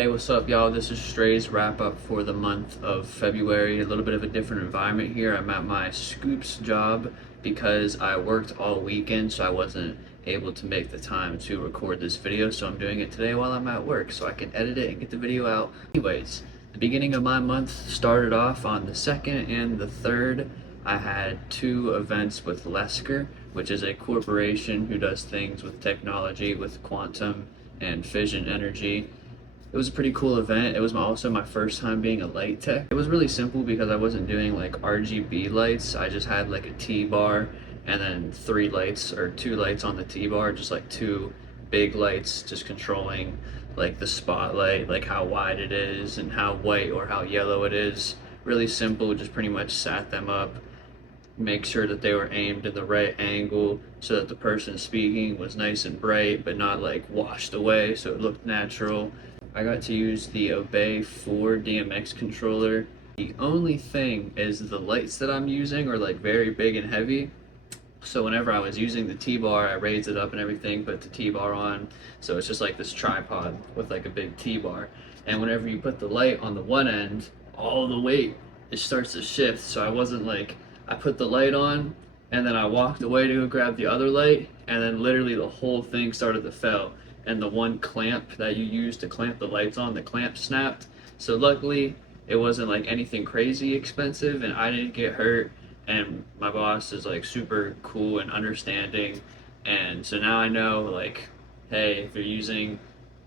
Hey, what's up, y'all? This is StrAye's wrap up for the month of February. A little bit of a different environment here. I'm at my scoops job because I worked all weekend, so I wasn't able to make the time to record this video. So I'm doing it today while I'm at work so I can edit it and get the video out. Anyways, the beginning of my month started off on the 2nd and the 3rd. I had 2 events with Lesker, which is a corporation who does things with technology, with quantum and fission energy. It was a pretty cool event. It was also my first time being a light tech. It was really simple because I wasn't doing like RGB lights. I just had like a T-bar and then 3 lights or 2 lights on the T-bar, just like 2 big lights, just controlling like the spotlight, like how wide it is and how white or how yellow it is. Really simple, just pretty much sat them up, make sure that they were aimed in the right angle so that the person speaking was nice and bright but not like washed away, so it looked natural. I got to use the Obey 4 DMX controller. The only thing is the lights that I'm using are like very big and heavy. So whenever I was using the T-bar, I raised it up and everything, put the T-bar on. So it's just like this tripod with like a big T-bar. And whenever you put the light on the one end, all the weight, it starts to shift. So I put the light on and then I walked away to go grab the other light, and then literally the whole thing started to fail. And the one clamp that you use to clamp the lights on, the clamp snapped. So luckily it wasn't like anything crazy expensive and I didn't get hurt, and my boss is like super cool and understanding. And so now I know, like, hey, if you're using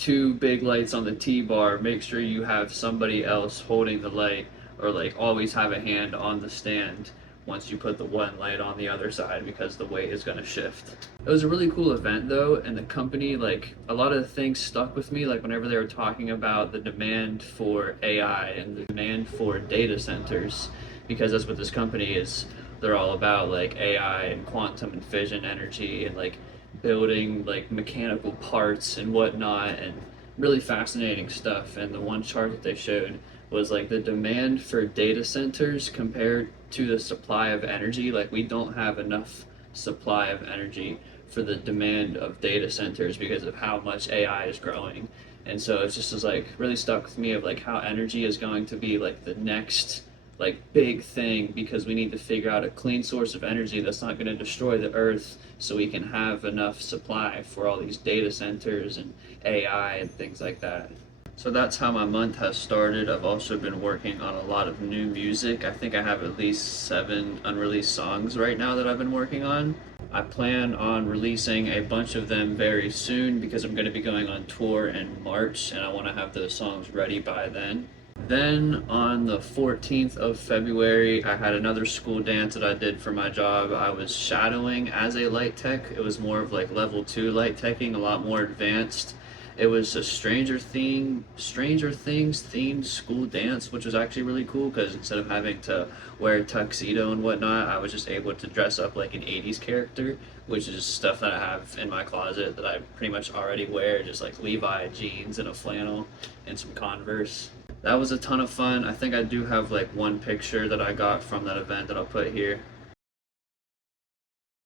2 big lights on the T-bar, make sure you have somebody else holding the light, or like always have a hand on the stand once you put the one light on the other side, because the weight is going to shift. It was a really cool event though, and the company, like, a lot of the things stuck with me, like whenever they were talking about the demand for AI and the demand for data centers, because that's what this company is. They're all about, like, AI and quantum and fission energy and like building like mechanical parts and whatnot, and really fascinating stuff. And the one chart that they showed was like the demand for data centers compared to the supply of energy. Like, we don't have enough supply of energy for the demand of data centers because of how much AI is growing. And so it's just like really stuck with me of like how energy is going to be like the next like big thing, because we need to figure out a clean source of energy that's not going to destroy the earth, so we can have enough supply for all these data centers and AI and things like that. So that's how my month has started. I've also been working on a lot of new music. I think I have at least 7 unreleased songs right now that I've been working on. I plan on releasing a bunch of them very soon because I'm going to be going on tour in March and I want to have those songs ready by then. Then on the 14th of February, I had another school dance that I did for my job. I was shadowing as a light tech. It was more of like level 2 light teching, a lot more advanced. It was a Stranger Things themed school dance, which was actually really cool because instead of having to wear a tuxedo and whatnot, I was just able to dress up like an 80s character, which is stuff that I have in my closet that I pretty much already wear, just like Levi jeans and a flannel and some Converse. That was a ton of fun. I think I do have like one picture that I got from that event that I'll put here.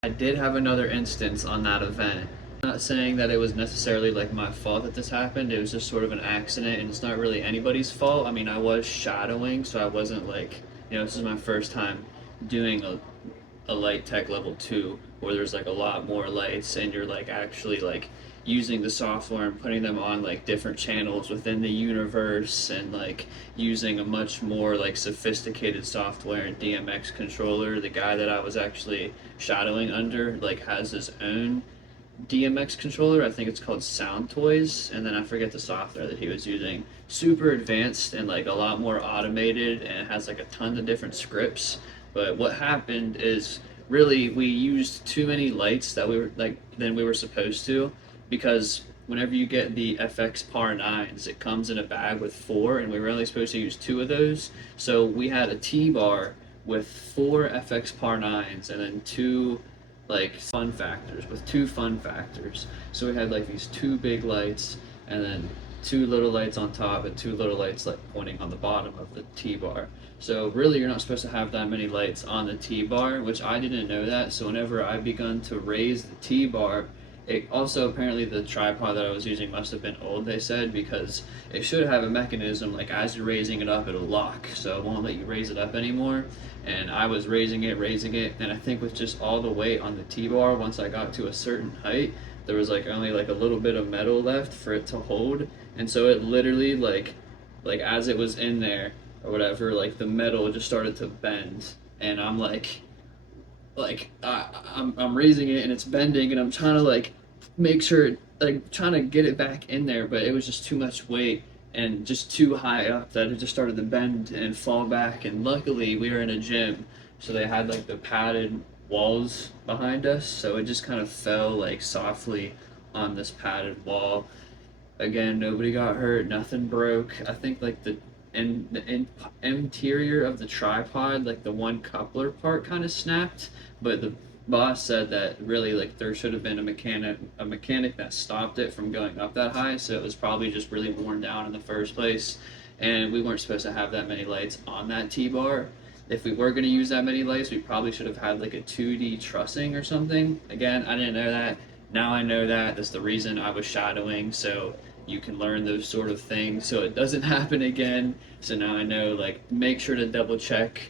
I did have another instance on that event. I'm not saying that it was necessarily like my fault that this happened. It was just sort of an accident, and it's not really anybody's fault. I mean, I was shadowing, so I wasn't like, this is my first time doing a light tech level 2 where there's like a lot more lights and you're like actually like using the software and putting them on like different channels within the universe, and like using a much more like sophisticated software and DMX controller. The guy that I was actually shadowing under like has his own DMX controller. I think it's called Sound Toys, and then I forget the software that he was using. Super advanced and like a lot more automated, and it has like a ton of different scripts. But what happened is, really, we used too many lights that we were supposed to, because whenever you get the FX Par 9s, it comes in a bag with 4, and we were only supposed to use 2 of those. So we had a T-bar with 4 FX Par 9s and then 2 like fun factors, with 2 fun factors. So we had like these 2 big lights and then 2 little lights on top and 2 little lights like pointing on the bottom of the T-bar. So really you're not supposed to have that many lights on the T-bar, which I didn't know that. So whenever I begun to raise the T-bar It also, apparently the tripod that I was using must have been old, they said, because it should have a mechanism like as you're raising it up, it'll lock, so it won't let you raise it up anymore. And I was raising it, and I think with just all the weight on the T-bar, once I got to a certain height, there was like only like a little bit of metal left for it to hold, and so it literally like as it was in there or whatever, like the metal just started to bend, and I'm I'm raising it and it's bending, and I'm trying to like make sure, like trying to get it back in there, but it was just too much weight and just too high up that it just started to bend and fall back. And luckily we were in a gym, so they had like the padded walls behind us, so it just kind of fell like softly on this padded wall. Again, nobody got hurt, nothing broke. I think like the interior of the tripod, like the one coupler part, kind of snapped, but the boss said that really like there should have been a mechanic that stopped it from going up that high, so it was probably just really worn down in the first place. And we weren't supposed to have that many lights on that T-bar. If we were going to use that many lights, we probably should have had like a 2D trussing or something. Again, I didn't know that. Now I know that. That's the reason I was shadowing, so you can learn those sort of things so it doesn't happen again. So now I know, like, make sure to double check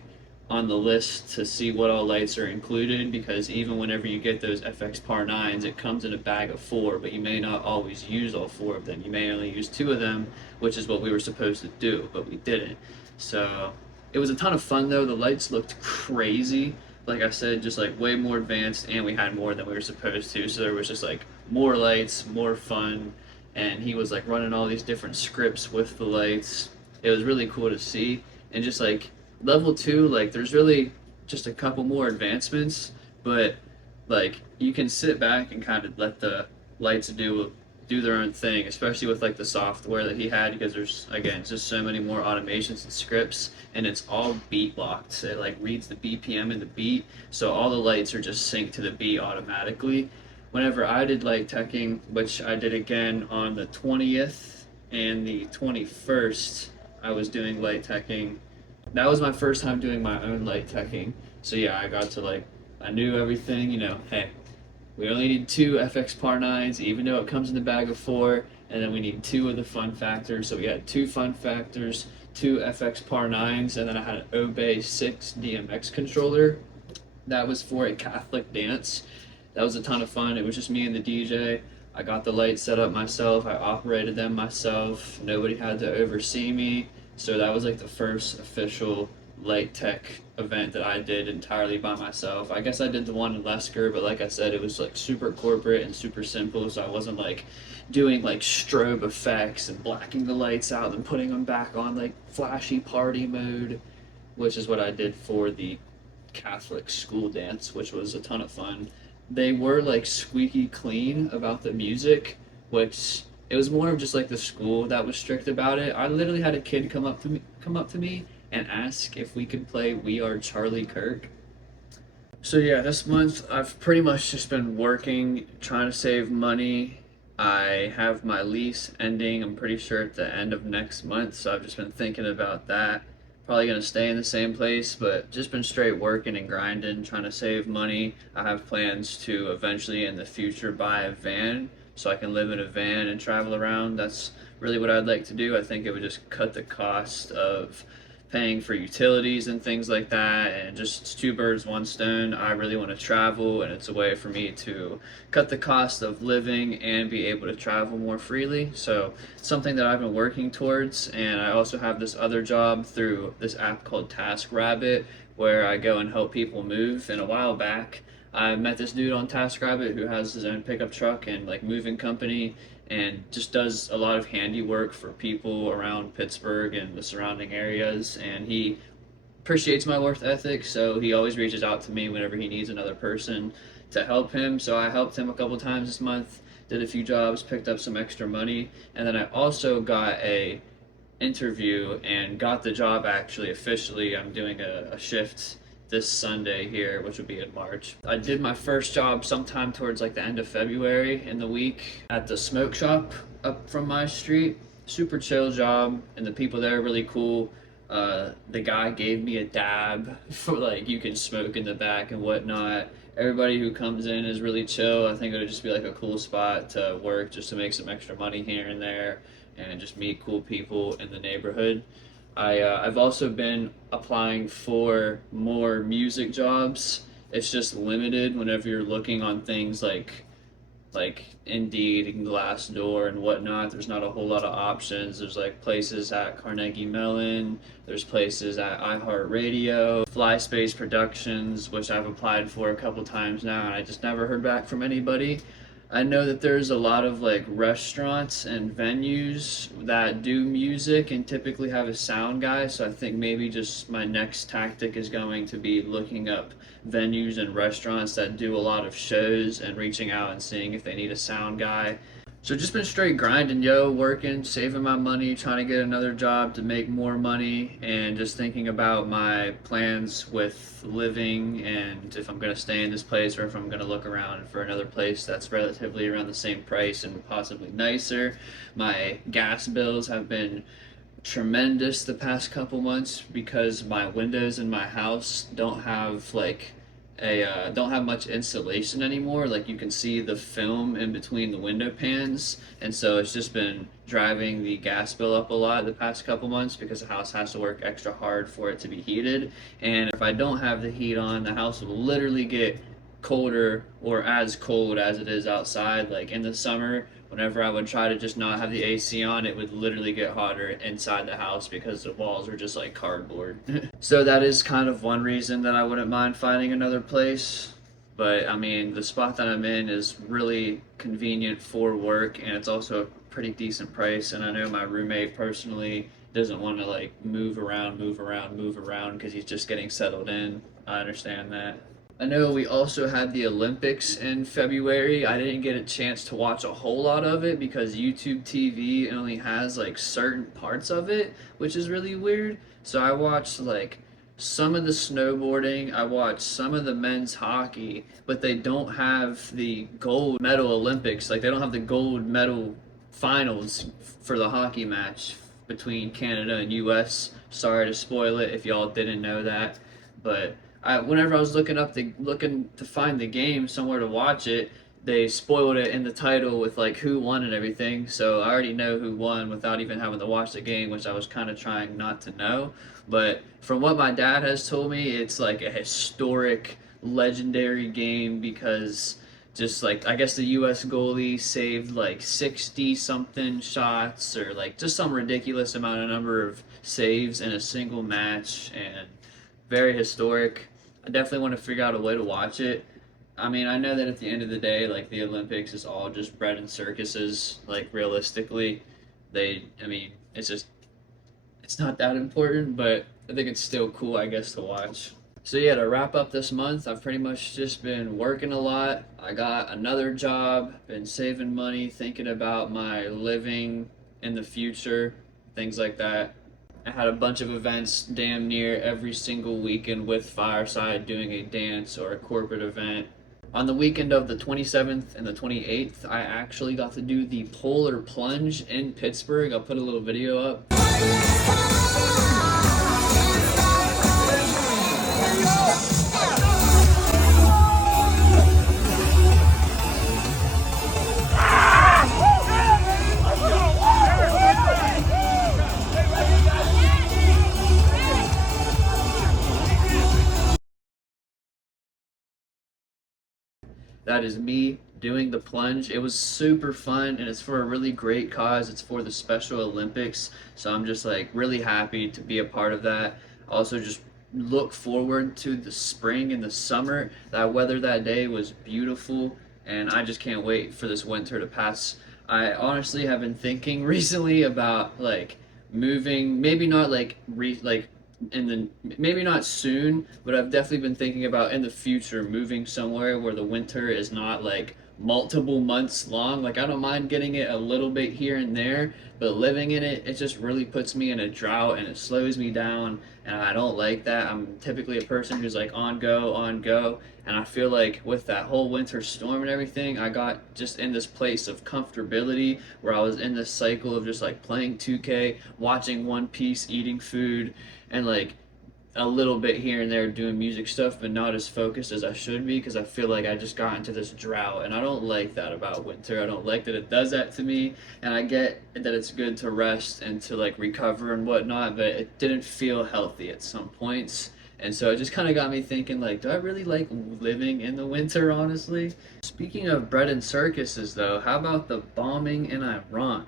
on the list to see what all lights are included, because even whenever you get those FX Par 9s, it comes in a bag of 4, but you may not always use all 4 of them. You may only use 2 of them, which is what we were supposed to do, but we didn't. So it was a ton of fun though. The lights looked crazy. Like I said, just like way more advanced, and we had more than we were supposed to. So there was just like more lights, more fun, and he was like running all these different scripts with the lights. It was really cool to see. And just like level 2, like there's really just a couple more advancements, but like you can sit back and kind of let the lights do their own thing, especially with like the software that he had, because there's again just so many more automations and scripts, and it's all beat locked. So it like reads the BPM and the beat, so all the lights are just synced to the beat automatically. Whenever I did light teching, which I did again on the 20th and the 21st, I was doing light teching. That was my first time doing my own light teching. So yeah, I got to like, I knew everything, hey, we only need 2 FX Par 9s, even though it comes in the bag of 4, and then we need 2 of the fun factors. So we had 2 fun factors, 2 FX Par 9s, and then I had an Obey 6 DMX controller. That was for a Catholic dance. That was a ton of fun. It was just me and the DJ. I got the lights set up myself. I operated them myself. Nobody had to oversee me. So that was like the first official light tech event that I did entirely by myself. I guess I did the one in Lesker, but like I said, it was like super corporate and super simple, so I wasn't like doing like strobe effects and blacking the lights out and putting them back on like flashy party mode, which is what I did for the Catholic school dance, which was a ton of fun. They were like squeaky clean about the music, which it was more of just like the school that was strict about it. I literally had a kid come up to me and ask if we could play We Are Charlie Kirk. So yeah, this month I've pretty much just been working, trying to save money. I have my lease ending, I'm pretty sure at the end of next month, so I've just been thinking about that. Probably gonna stay in the same place, but just been straight working and grinding, trying to save money. I have plans to eventually in the future buy a van so I can live in a van and travel around. That's really what I'd like to do. I think it would just cut the cost of paying for utilities and things like that, and just it's 2 birds, 1 stone. I really want to travel, and it's a way for me to cut the cost of living and be able to travel more freely. So something that I've been working towards. And I also have this other job through this app called TaskRabbit, where I go and help people move. And a while back I met this dude on TaskRabbit who has his own pickup truck and like moving company, and just does a lot of handiwork for people around Pittsburgh and the surrounding areas. And he appreciates my work ethic, so he always reaches out to me whenever he needs another person to help him. So I helped him a couple times this month, did a few jobs, picked up some extra money, and then I also got a interview and got the job actually officially. I'm doing a shift this Sunday here, which would be in March. I did my first job sometime towards like the end of February in the week at the smoke shop up from my street. Super chill job, and the people there are really cool. The guy gave me a dab for like you can smoke in the back and whatnot. everybody who comes in is really chill. I think it would just be like a cool spot to work, just to make some extra money here and there, and just meet cool people in the neighborhood. I've also been applying for more music jobs. It's just limited whenever you're looking on things like Indeed and Glassdoor and whatnot. There's not a whole lot of options. There's like places at Carnegie Mellon, there's places at iHeartRadio, FlySpace Productions, which I've applied for a couple times now, and I just never heard back from anybody. I know that there's a lot of like restaurants and venues that do music and typically have a sound guy, so I think maybe just my next tactic is going to be looking up venues and restaurants that do a lot of shows and reaching out and seeing if they need a sound guy. So just been straight grinding, yo, working, saving my money, trying to get another job to make more money, and just thinking about my plans with living and if I'm going to stay in this place or if I'm going to look around for another place that's relatively around the same price and possibly nicer. My gas bills have been tremendous the past couple months because my windows in my house don't have like don't have much insulation anymore. Like you can see the film in between the window pans, and so it's just been driving the gas bill up a lot the past couple months because the house has to work extra hard for it to be heated. And if I don't have the heat on, the house will literally get colder or as cold as it is outside. Like in the summer, whenever I would try to just not have the AC on, it would literally get hotter inside the house because the walls are just like cardboard. So that is kind of one reason that I wouldn't mind finding another place. But I mean, the spot that I'm in is really convenient for work, and it's also a pretty decent price. And I know my roommate personally doesn't want to like move around because he's just getting settled in. I understand that. I know we also had the Olympics in February. I didn't get a chance to watch a whole lot of it because YouTube TV only has like certain parts of it, which is really weird. So I watched like some of the snowboarding, I watched some of the men's hockey, but they don't have the gold medal Olympics. Like they don't have the gold medal finals for the hockey match between Canada and US. Sorry to spoil it if y'all didn't know that, but whenever I was looking to find the game somewhere to watch it, they spoiled it in the title with like who won and everything. So I already know who won without even having to watch the game, which I was kind of trying not to know. But from what my dad has told me, it's like a historic, legendary game because just like I guess the U.S. goalie saved like 60 something shots or like just some ridiculous amount of number of saves in a single match, and very historic. I definitely want to figure out a way to watch it. I mean, I know that at the end of the day, like the Olympics is all just bread and circuses. Like realistically, I mean, it's not that important, but I think it's still cool, I guess, to watch. So yeah, to wrap up this month, I've pretty much just been working a lot. I got another job, been saving money, thinking about my living in the future, things like that. I had a bunch of events damn near every single weekend with Fireside, doing a dance or a corporate event. On the weekend of the 27th and the 28th, I actually got to do the Polar Plunge in Pittsburgh. I'll put a little video up. That is me doing the plunge. It was super fun and it's for a really great cause. It's for the Special Olympics. So I'm just like really happy to be a part of that. Also just look forward to the spring and the summer. That weather that day was beautiful and I just can't wait for this winter to pass. I honestly have been thinking recently about like moving, maybe not like in the maybe not soon, but I've definitely been thinking about in the future moving somewhere where the winter is not like multiple months long. Like I don't mind getting it a little bit here and there, but living in it, it just really puts me in a drought and it slows me down, and I don't like that. I'm typically a person who's like on go, and I feel like with that whole winter storm and everything, I got just in this place of comfortability where I was in this cycle of just like playing 2K, watching One Piece, eating food, and like a little bit here and there doing music stuff, but not as focused as I should be because I feel like I just got into this drought, and I don't like that about winter. I don't like that it does that to me, and I get that it's good to rest and to like recover and whatnot, but it didn't feel healthy at some points. And so it just kind of got me thinking, like, do I really like living in the winter, honestly? Speaking of bread and circuses, though, how about the bombing in Iran?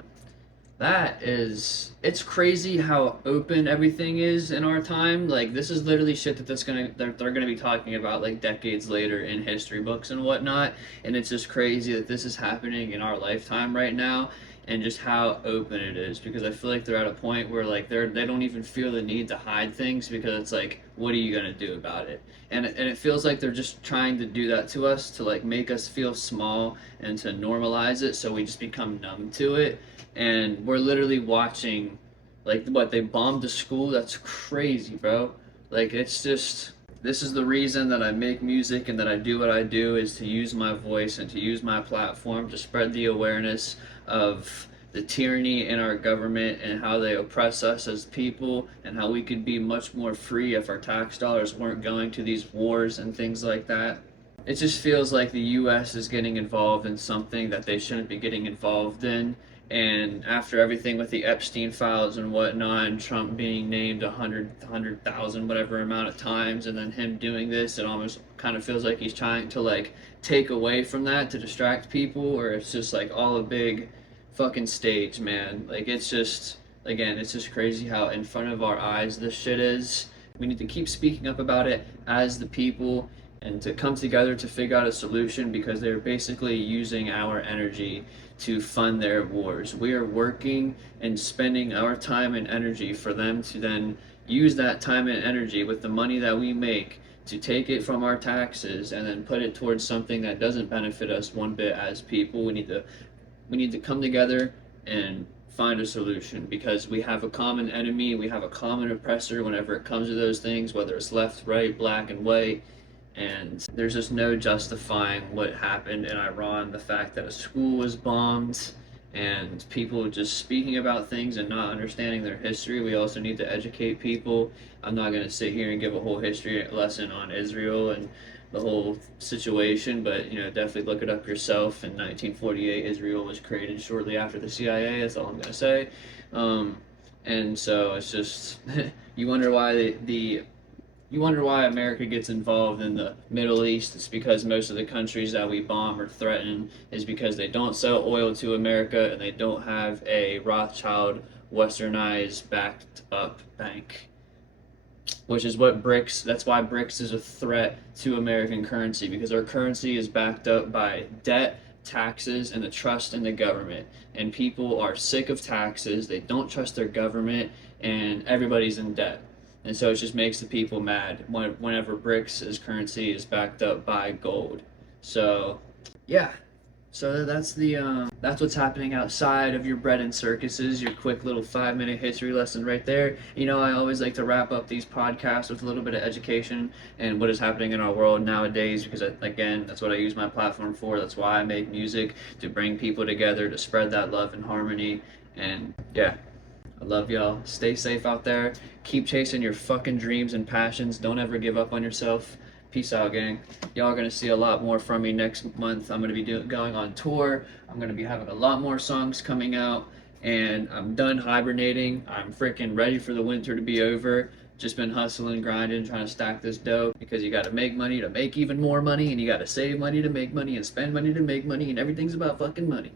It's crazy how open everything is in our time. Like, this is literally shit they're gonna be talking about like decades later in history books and whatnot. And it's just crazy that this is happening in our lifetime right now, and just how open it is. Because I feel like they're at a point where like they don't even feel the need to hide things, because it's like, what are you gonna do about it? And it feels like they're just trying to do that to us, to like make us feel small and to normalize it, so we just become numb to it. And we're literally watching, like, what, they bombed a school? That's crazy, bro. Like, it's just, this is the reason that I make music and that I do what I do, is to use my voice and to use my platform to spread the awareness of the tyranny in our government and how they oppress us as people, and how we could be much more free if our tax dollars weren't going to these wars and things like that. It just feels like the US is getting involved in something that they shouldn't be getting involved in. And after everything with the Epstein files and whatnot, and Trump being named 100,000 whatever amount of times, and then him doing this, it almost kind of feels like he's trying to like take away from that to distract people, or it's just like all a big fucking stage, man. Like, it's just, again, it's just crazy how in front of our eyes this shit is. We need to keep speaking up about it as the people, and to come together to figure out a solution, because they're basically using our energy to fund their wars. We are working and spending our time and energy for them to then use that time and energy with the money that we make to take it from our taxes and then put it towards something that doesn't benefit us one bit as people. We need to come together and find a solution, because we have a common enemy, we have a common oppressor whenever it comes to those things, whether it's left, right, black and white. And there's just no justifying what happened in Iran. The fact that a school was bombed, and people just speaking about things and not understanding their history. We also need to educate people. I'm not going to sit here and give a whole history lesson on Israel and the whole situation, but definitely look it up yourself. In 1948, Israel was created shortly after the CIA. That's all I'm going to say. And so it's just you wonder why you wonder why America gets involved in the Middle East. It's because most of the countries that we bomb or threaten is because they don't sell oil to America, and they don't have a Rothschild, westernized, backed up bank. Which is what that's why BRICS is a threat to American currency, because our currency is backed up by debt, taxes, and the trust in the government. And people are sick of taxes, they don't trust their government, and everybody's in debt. And so it just makes the people mad whenever BRICS' currency is backed up by gold. So, yeah. So that's what's happening outside of your bread and circuses, your quick little 5-minute history lesson right there. I always like to wrap up these podcasts with a little bit of education and what is happening in our world nowadays, because again, that's what I use my platform for. That's why I make music, to bring people together, to spread that love and harmony. And yeah. I love y'all. Stay safe out there. Keep chasing your fucking dreams and passions. Don't ever give up on yourself. Peace out, gang. Y'all are going to see a lot more from me next month. I'm going to be going on tour. I'm going to be having a lot more songs coming out. And I'm done hibernating. I'm freaking ready for the winter to be over. Just been hustling, grinding, trying to stack this dough, because you got to make money to make even more money, and you got to save money to make money, and spend money to make money, and everything's about fucking money.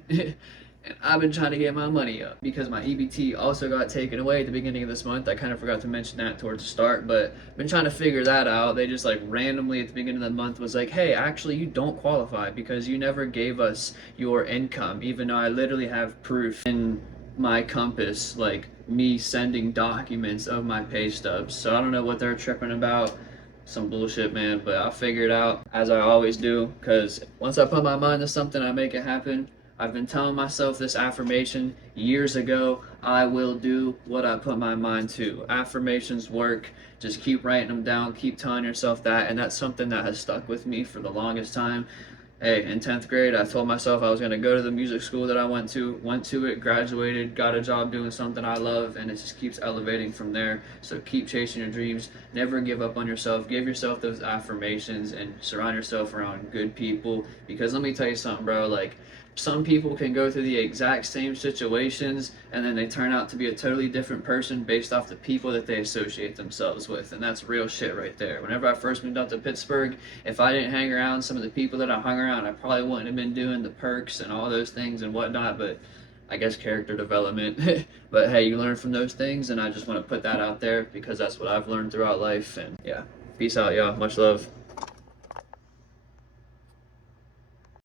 And I've been trying to get my money up, because my EBT also got taken away at the beginning of this month. I kind of forgot to mention that towards the start, but I've been trying to figure that out. They just like randomly at the beginning of the month was like, hey, actually you don't qualify because you never gave us your income, even though I literally have proof in my compass, like me sending documents of my pay stubs. So I don't know what they're tripping about. Some bullshit, man, but I'll figure it out, as I always do, because once I put my mind to something, I make it happen. I've been telling myself this affirmation years ago: I will do what I put my mind to. Affirmations work. Just keep writing them down, keep telling yourself that, and that's something that has stuck with me for the longest time. Hey, in 10th grade, I told myself I was going to go to the music school that I went to it, graduated, got a job doing something I love, and it just keeps elevating from there. So keep chasing your dreams. Never give up on yourself. Give yourself those affirmations and surround yourself around good people. Because let me tell you something, bro. Like, some people can go through the exact same situations and then they turn out to be a totally different person based off the people that they associate themselves with. And that's real shit right there. Whenever I first moved up to Pittsburgh, if I didn't hang around some of the people that I hung around, I probably wouldn't have been doing the perks and all those things and whatnot. But I guess character development. But hey, you learn from those things, and I just want to put that out there because that's what I've learned throughout life. And yeah, peace out, y'all. Much love.